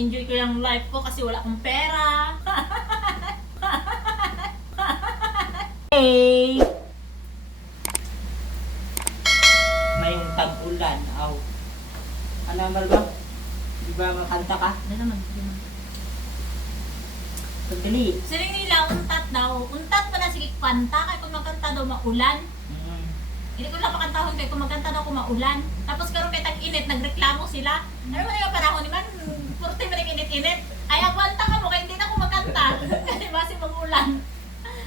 Enjoy ko yung life ko kasi wala akong pera. Hey! May tag-ulan. Aw. Ano ba? Di ba makanta ka? Ano naman? Pagdali. Siling nila, untat daw. Untat pa na sige kanta. Kaya kung magkanta daw maulan. Hindi ko lang pakantahon kayo kung magkanta daw kung maulan. Tapos karon kay tag-init, nagreklamo sila. Ano ba yung panahon ni man? 40 man init-init. Ay, agwanta ka mo, kaya hindi na ako magkanta. Kasi base mag-ulan.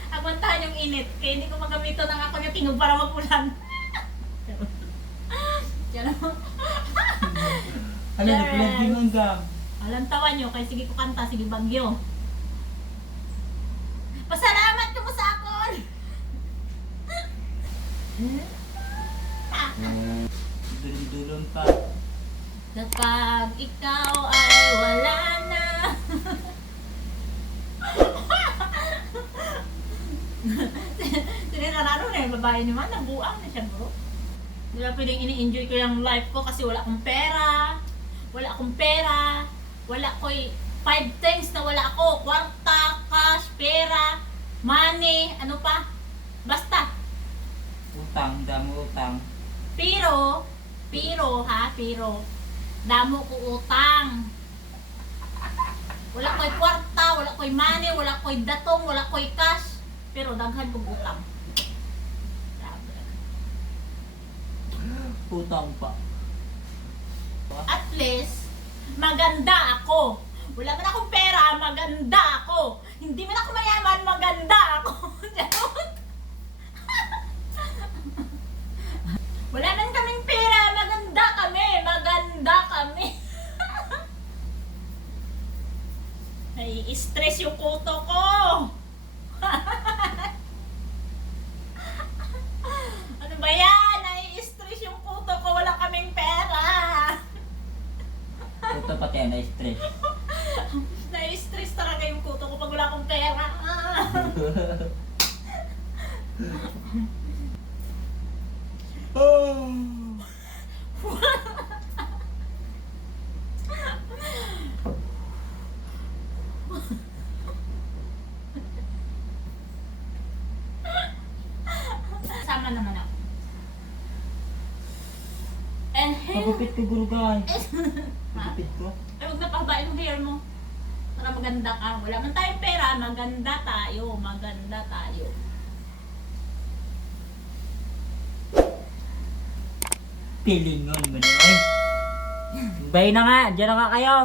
Agwantahan yung init. Kaya hindi ko magamito ng ako niya tingog para mag-ulan. Diyan mo. Ano na pala din hanggang? Alam tawa nyo, kaya sige ko kanta, sige bagyo. Pasalamat ka mo sa akon! Dulong-dulong pa. Kapag ikaw ay wala na. Sinirararo na yung babae naman, nabuang na siya bro. Di ba pwedeng ini-enjoy ko yung life ko kasi wala akong pera. Wala akong pera. Wala ko 5 things na wala ako. Kwarta, cash, pera, money, ano pa. Basta. Utang, damo utang. Pero, damo ko utang. Wala ko'y kwarta, wala ko'y money, wala ko'y datong, wala ko'y cash. Pero daghan kong utang. Utang pa. At least, maganda ako. Wala man akong pera, maganda ako. Hindi man ako mayaman, maganda ako. Wala man kaming pera, maganda kami. Maganda kami. Nai-stress yung kuto ko. Ano ba yan? Nai-stress yung kuto ko. Wala kaming pera. Uto pati yan, na-stress. Nai-stress talaga yung kuto ko pag wala akong pera. Sama naman ako. And here... Pagupit ko gurugan. Ha? Pagupit ko. Ay, huwag na pahabain yung hair mo. Para maganda ka. Wala man tayong pera, maganda tayo. Maganda tayo. Pilingon mo na. Bay na nga, dyan na nga kayo.